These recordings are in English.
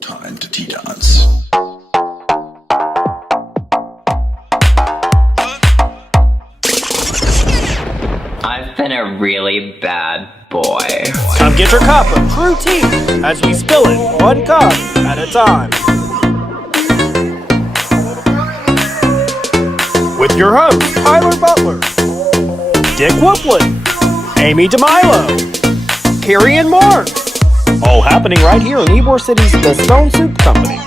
Time to tea dance. I've been a really bad boy. Come get your cup of TRU T as we spill it one cup at a time. With your hosts, Tyler Butler, Dick Whoopland, Amy DeMilo, Carrie and Mark. All happening right here in Ybor City's The Stone Soup Company.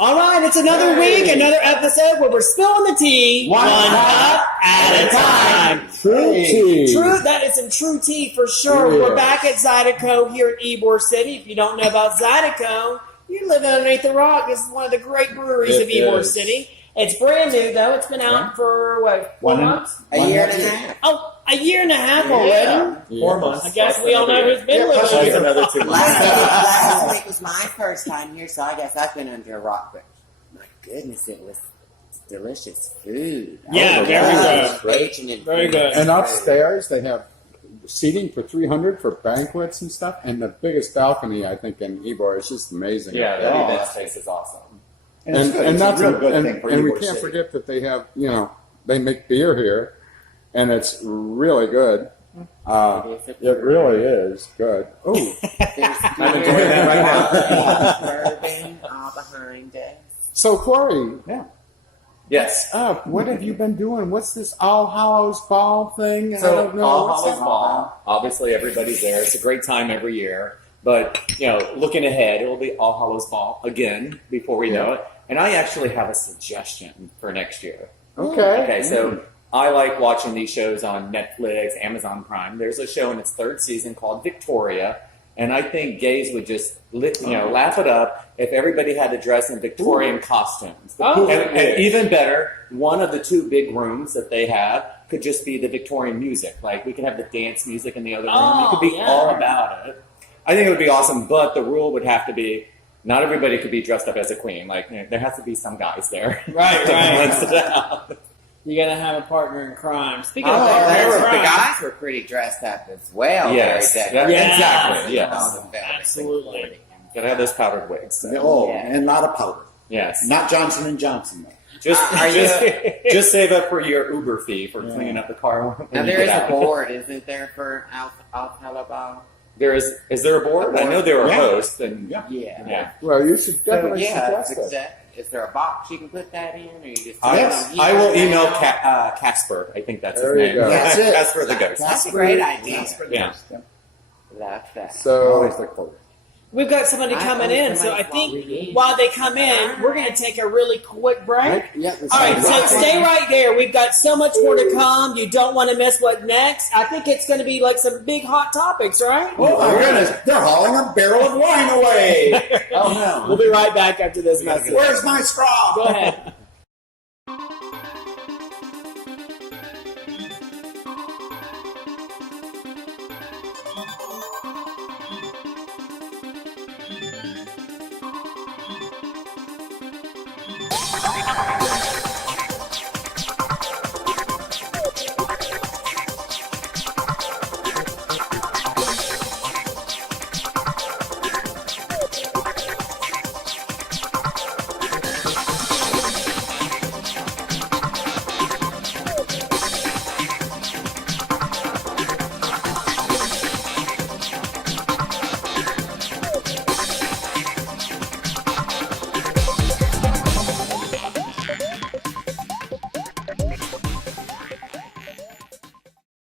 All right, it's another week, another episode where we're spilling the tea one cup at a time. TRU T. True, that is some TRU T for sure. Yeah. We're back at Zydeco here at Ybor City. If you don't know about Zydeco, you're living underneath the rock. This is one of the great breweries of Ybor City. It's brand new, though. It's been out for, what, 4 months? A year and a half. Oh, a year and a half already? Yeah. 4 months. I guess we all know who's been living Plus here. another 2 months. Last week was my first time here, so I guess I've been under a rock. But my goodness, it was delicious food. Yeah, very good. Asian and Very good. And upstairs, they have seating for 300 for banquets and stuff. And the biggest balcony, I think, in Ybor is just amazing. Yeah, the event space is awesome. And It's that's a real good and, thing for and we Ybor can't City. forget that they have, they make beer here, and it's really good. It really is good. Oh, I'm enjoying that right now. Bourbon all behind us. so Corey, Yes. what have you been doing? What's this All Hallows Ball thing? I So don't know. All What's Hallows that? Ball, obviously everybody's there. It's a great time every year. But, looking ahead, it will be All Hallows Ball again before we know it. And I actually have a suggestion for next year. Okay. Okay, so I like watching these shows on Netflix, Amazon Prime. There's a show in its 3rd season called Victoria, and I think gays would just laugh it up if everybody had to dress in Victorian costumes. Oh. And even better, one of the 2 big rooms that they have could just be the Victorian music. Like we could have the dance music in the other room. It could be all about it. I think it would be awesome, but the rule would have to be not everybody could be dressed up as a queen. Like there has to be some guys there. Right, to right. balance it out. You gotta have a partner in crime. Speaking of Oh, partner in the crime, guys were pretty dressed up as well. Yes. Very Yeah, decorated. exactly, yes. All the velvet Absolutely. and Gotta have those powdered wigs. So. Oh, Yeah. and a lot of powder. Yes. Not Johnson and Johnson though. Just, Are just save up for your Uber fee for cleaning up the car. when Now you there is get a out. board, isn't there, for Al Ball? There is there a board? I know there are Yeah. hosts and Yeah. Yeah. Well, you should So, definitely yeah, suggest that. is there a box you can put that in, or you just? I will email Casper. I think that's There his you name. go. That's it. Casper the ghost. That's a great idea. Yeah. Love that. So, Always look forward. we've got somebody coming in, so I think while they come in, we're gonna take a really quick break. Yeah. All right, so stay right there. We've got so much more to come. You don't want to miss what next. I think it's going to be like some big hot topics, right? Oh my goodness, they're hauling a barrel of wine away. Oh no. We'll be right back after this message. Where's my straw? Go ahead.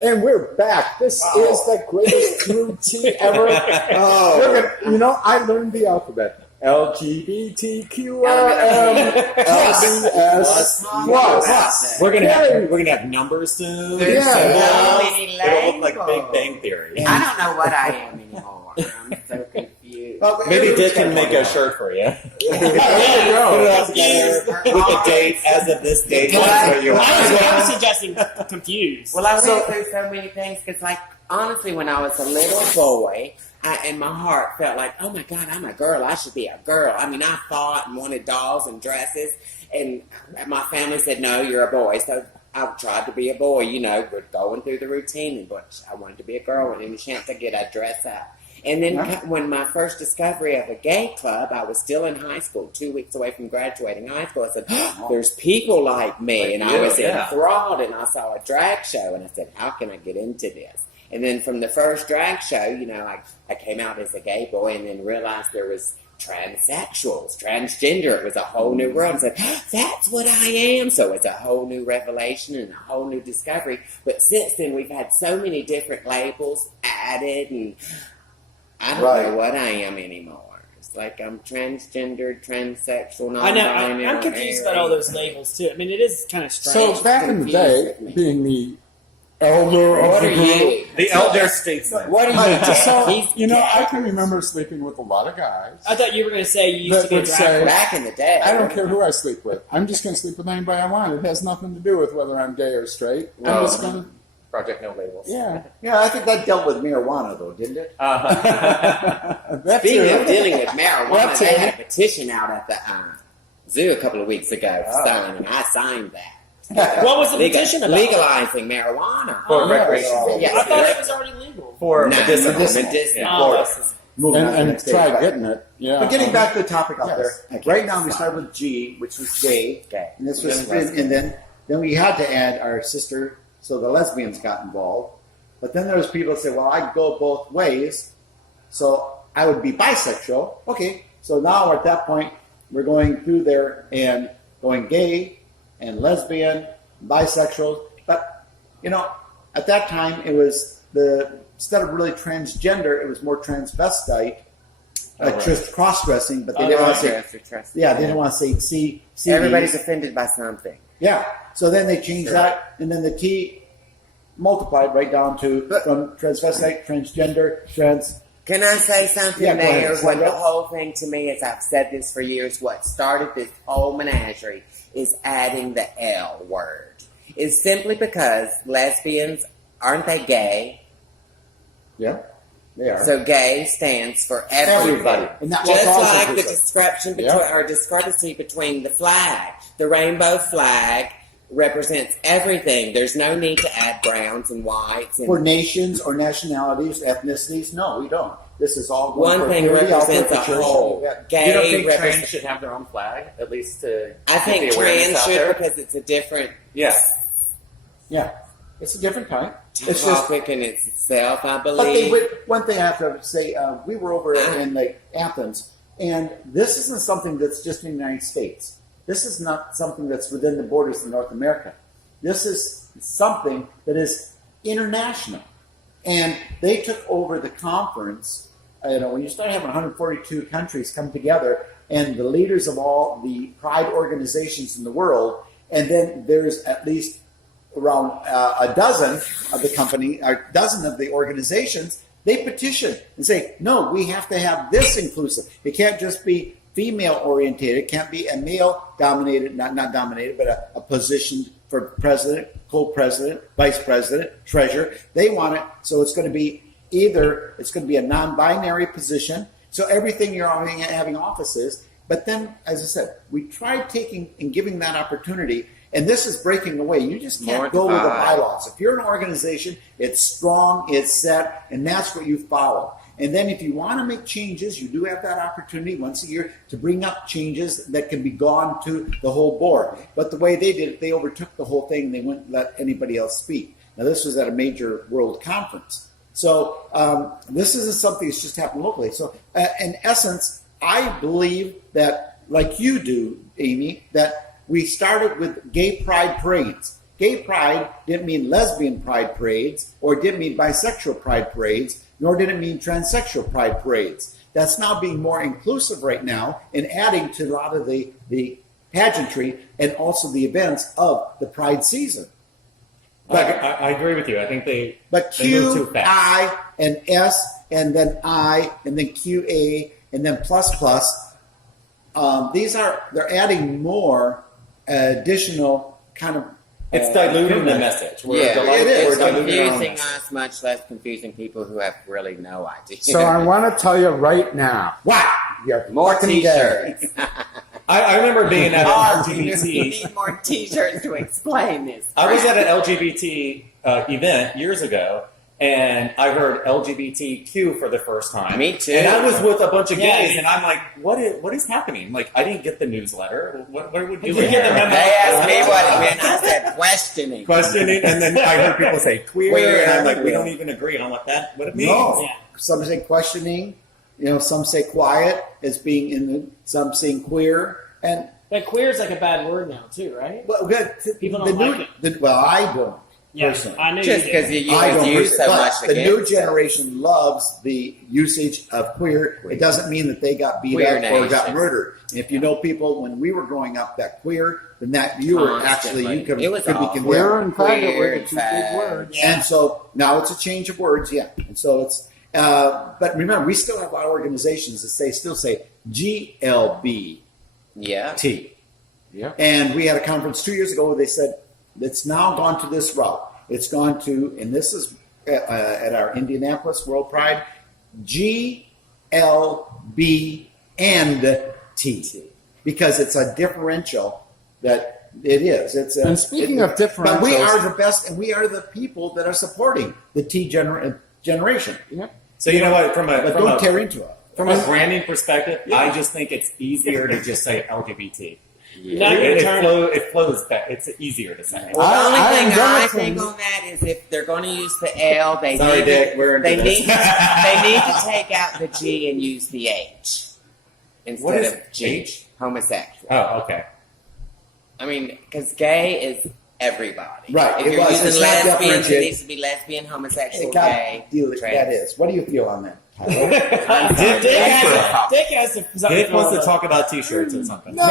and we're back. This is the greatest TRU T ever. I learned the alphabet. LGBTQRM LBS plus. We're gonna have numbers soon. There's Yeah. so It'll many look like labels. Big Bang Theory. I don't know what I am anymore. I'm so confused. Maybe Dick can make a shirt for you. Put it all together with the date as of this date. That's what you I was want. suggesting confused. Well, I went through so many things because, like, honestly, when I was a little boy, and my heart felt like, oh my God, I'm a girl. I should be a girl. I mean, I fought and wanted dolls and dresses, and my family said, no, you're a boy. So I tried to be a boy, we're going through the routine, but I wanted to be a girl. And any chance I get, I'd dress up. And then when my first discovery of a gay club, I was still in high school, 2 weeks away from graduating high school. I said, there's people like me. And I was enthralled, and I saw a drag show, and I said, how can I get into this? And then from the first drag show, you know, I came out as a gay boy and then realized there was transsexuals, transgender. It was a whole new world. I said, that's what I am. So it's a whole new revelation and a whole new discovery. But since then, we've had so many different labels added, and I don't know what I am anymore. It's like I'm transgender, transsexual, I non-binary. know. I'm confused about all those labels too. I mean, it is kind of strange. So back in the day, being the elder of What the are group, you? The elder statesman. What are you? so, you know, I can remember sleeping with a lot of guys. I thought you were going to say you used to That be a would drag say- queen. Back in the day. I don't care who I sleep with. I'm just going to sleep with anybody I want. It has nothing to do with whether I'm gay or straight. I'm just going to, Project No Labels. yeah. Yeah, I think that dealt with marijuana, though, didn't it? That's Speaking it. of dealing with marijuana, That's they it. had a petition out at the zoo a couple of weeks ago for selling, and I signed that. What was the petition about? Legalizing marijuana. For recreational. Yes, I thought it was already legal. For No, medicinal. medicinal. Oh, Moving on to the And next try stage. getting it. Yeah. But getting back to the topic out Yes. there, right now we start with G, which was gay, Gay. and this was, and then we had to add our sister, so the lesbians got involved. But then there was people that say, well, I go both ways, so I would be bisexual. Okay, so now at that point we're going through there and going gay and lesbian, bisexual. But you know, at that time it was instead of really transgender, it was more transvestite, just cross-dressing. But they didn't want to say, yeah, they didn't want to say C. Everybody's offended by something. Yeah. So then they changed that, and then the T multiplied right down to from transvestite, transgender, trans. Can I say something, Yeah, go ahead. Mayor? What the whole thing to me is, I've said this for years, what started this whole menagerie is adding the L word. It's simply because lesbians, aren't they gay? Yeah, they are. So gay stands for everybody. And that's Just what like causes the it. discrepancy between, Yeah. or discrepancy between the flag. The rainbow flag represents everything. There's no need to add browns and whites. And For nations or nationalities, ethnicities, no, we don't. This is all going one for thing purity, all represents a for whole. Yeah. Gay You don't think trans represents. should have their own flag, at least to I get think the awareness trans out should there? because it's a different Yeah. Yeah, it's a different type. It's just. topic in itself, I But they believe. would, one thing I have to say, we were over in like Athens, and this isn't something that's just in the United States. This is not something that's within the borders of North America. This is something that is international. And they took over the conference. You know, when you start having 142 countries come together, and the leaders of all the pride organizations in the world, and then there's at least around a dozen of the company, a dozen of the organizations, they petition and say, no, we have to have this inclusive. It can't just be female orientated. It can't be a male dominated, not dominated, but a position for president, co-president, vice president, treasurer. They want it. So it's going to be either, it's going to be a non-binary position. So everything you're having offices. But then, as I said, we tried taking and giving that opportunity. And this is breaking away. You just can't go with the bylaws. If you're an organization, it's strong, it's set, and that's what you follow. And then if you want to make changes, you do have that opportunity once a year to bring up changes that can be gone to the whole board. But the way they did it, they overtook the whole thing and they wouldn't let anybody else speak. Now, this was at a major world conference. So this isn't something that's just happened locally. So in essence, I believe that, like you do, Amy, that we started with gay pride parades. Gay pride didn't mean lesbian pride parades, or didn't mean bisexual pride parades, nor did it mean transsexual pride parades. That's now being more inclusive right now and adding to a lot of the pageantry and also the events of the pride season. I agree with you. I think they But they move Q, too fast. I, and S, and then I, and then QA, and then plus plus. They're adding more additional kind of. It's diluting the message. Yeah, it is. It's We're diluting our own confusing message. us, much less confusing people who have really no idea. So I want to tell you right now. Wow! You're More fucking gay. t-shirts. I remember being at an We LGBT. need more t-shirts to explain this. I was at an LGBT event years ago, and I heard LGBTQ for the first time. Me too. And I was with a bunch of Yeah. gays, and I'm like, what is happening? Like, I didn't get the newsletter. What would you You get the memo. They asked me what it meant. I said questioning. questioning? And then I heard people say queer, Queer. and I'm like, we don't even agree on what it means. No. Yeah. Some say questioning. Some say quiet as being some saying queer. And But queer is like a bad word now too, right? well, good. People don't like well, I don't. Yeah, Personally. I knew Just you because did. you I don't use so personally. much But the new against it. generation loves the usage of queer. It doesn't mean that they got beat Queer up or got nation. murdered. And if you know people when we were growing up that queer, then that you were actually Constantly. you could, It was could be awful. condemned. Queer and faggot were Queer the and two big fag. words. Yeah. And so now it's a change of words, yeah. And so it's, but remember, we still have our organizations that still say GLBT. Yeah. Yeah. And we had a conference 2 years ago where they said it's now gone to this route. It's gone to, and this is at our Indianapolis World Pride, G, L, B, and T, because it's a differential that it is. It's a, And speaking of but we differentials- are the best, and we are the people that are supporting the T generation. Yep. So you know what? But don't tear into it. From a branding perspective, I just think it's easier to just say LGBT. Not gonna turn- It flows better. It's easier to say. Well, the only I thing I am think gonna- on that is if they're going to use the L, they Sorry, need Dick, to, we're into they this. need they need to take out the G and use the H instead What is of G. H? Homosexual. Oh, okay. I mean, because gay is everybody. Right, If it you're was. using It's not lesbians, it differentiated. needs to be lesbian, homosexual, It got gay, deal, trans. that is. What do you feel on that? Tyler? Dick has to. Dick wants to talk about T-shirts or something. No.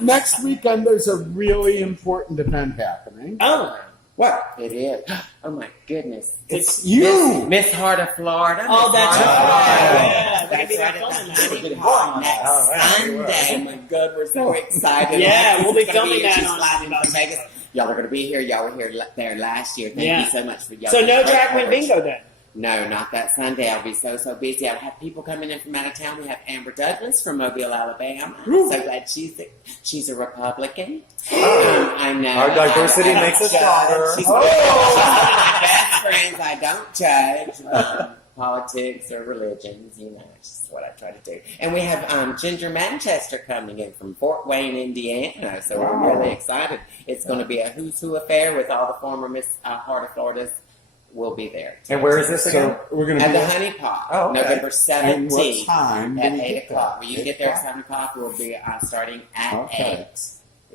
Next weekend, there's a really important event happening. Oh, What? It is. Oh my goodness! It's you. Miss Heart of Florida. Oh, Miss that's Heart of right. Florida. Yeah, we're gonna be That's there right filming at that. the Honey All Pot next right, Sunday. Oh my God, we're so excited. Yeah, we'll be She's gonna filming here. that She's on- flying in from Vegas. Y'all are going to be here. Y'all were here there last year. Thank Yeah. you so much for y'all. So no drag queen coverage. bingo then. No, not that Sunday. I'll be so busy. I'll have people coming in from out of town. We have Amber Douglas from Mobile, Alabama. I'm so glad she's a Republican. I know. Our diversity I don't makes us judge. stronger. She's one of my best friends. I don't judge politics or religions. It's just what I try to do. And we have Ginger Manchester coming in from Fort Wayne, Indiana. So we're really excited. It's going to be a who's who affair with all the former Miss Heart of Floridas. Will be there. And where is this again? So we're going to At be the Honey Pot, Oh, okay. November And what 17th time do at we 8 get o'clock. there? When you get there at 7 o'clock, we'll be starting at Okay. 8.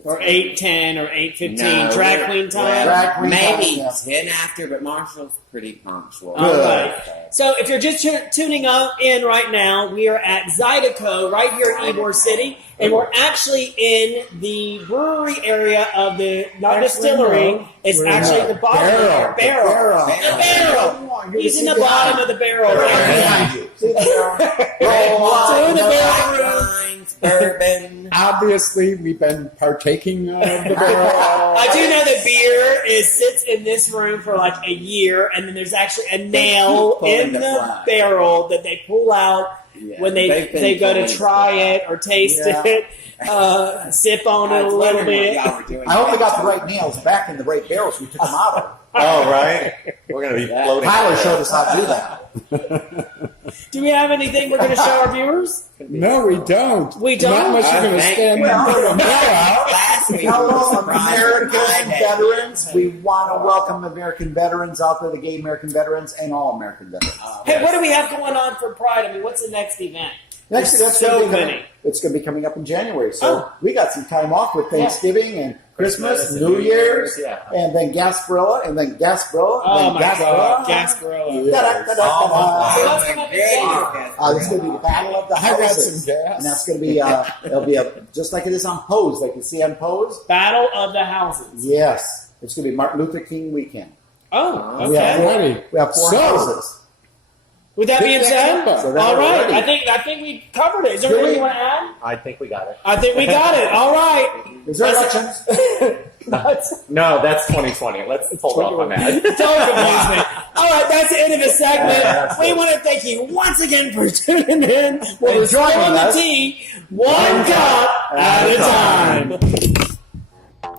Or 8:10 or 8:15 No, drag we're- queen time. well, Drag queen maybe time, 10 after, but Marshall's pretty punctual. All right. So if you're just tuning in right now, we are at Zydeco right here in Ybor City, and we're actually in the brewery area of the not distillery. It's actually the bottom of the barrel. The barrel. He's in the bottom of the barrel. Right Right behind you. See the barrel? Red wine, the barrel white room. wines, bourbon. Obviously, we've been partaking of the barrel. I do know that beer sits in this room for like a year, and then there's actually a nail keep pulling in the the fly. barrel that they pull out Yeah, when they've been they go to pulling try the fly. it or taste Yeah. it, sip on I it a was little wondering what bit. y'all were doing. I hope they got the right nails back in the right barrels we took them out of. Oh, right. We're going to be Yeah. floating. Tyler showed us how to do that. Do we have anything we're going to show our viewers? No, we don't. We don't? Not unless you're going to Thank stand you. and put a nail out. Last week, Hello, was surprised American Friday. veterans. We want to welcome American veterans out there, the gay American veterans, and all American veterans. Hey, what do we have going on for Pride? I mean, what's the next event? Next, There's so gonna be coming- many. It's going to be coming up in January, so Oh. we got some time off with Thanksgiving and Christmas, Christmas and New New Year's, Year's, yeah. and then Gasparilla, and then Gasparilla, Oh and my then God, Gasparilla. Gasparilla. Da-da-da-da-da-da. So Oh, that's my coming up in goodness. January. It's going to be the Battle of the I got Houses. some gas. And that's going to be, it'll be just like it is on Pose, like you see on Pose. Battle of the Houses. Yes. It's going to be Martin Luther King weekend. Oh, We have okay. Ready. We have 4 So- houses. With that being said, So that's all right. already- I think we covered it. Is there Did anything we? you want to add? I think we got it. I think we got it. All right. Is there That's- elections? No, that's 2020. Let's hold off on that. Don't confuse me. All right, that's the end of the segment. Yeah, We want to thank you once again for tuning in. We're And joining on the us. tea, one cup at a time.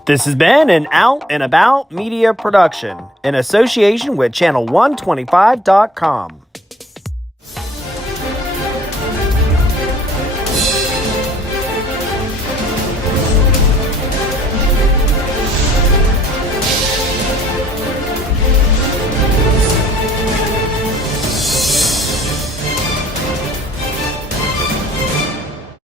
This has been an Out and About media production in association with Channel125.com.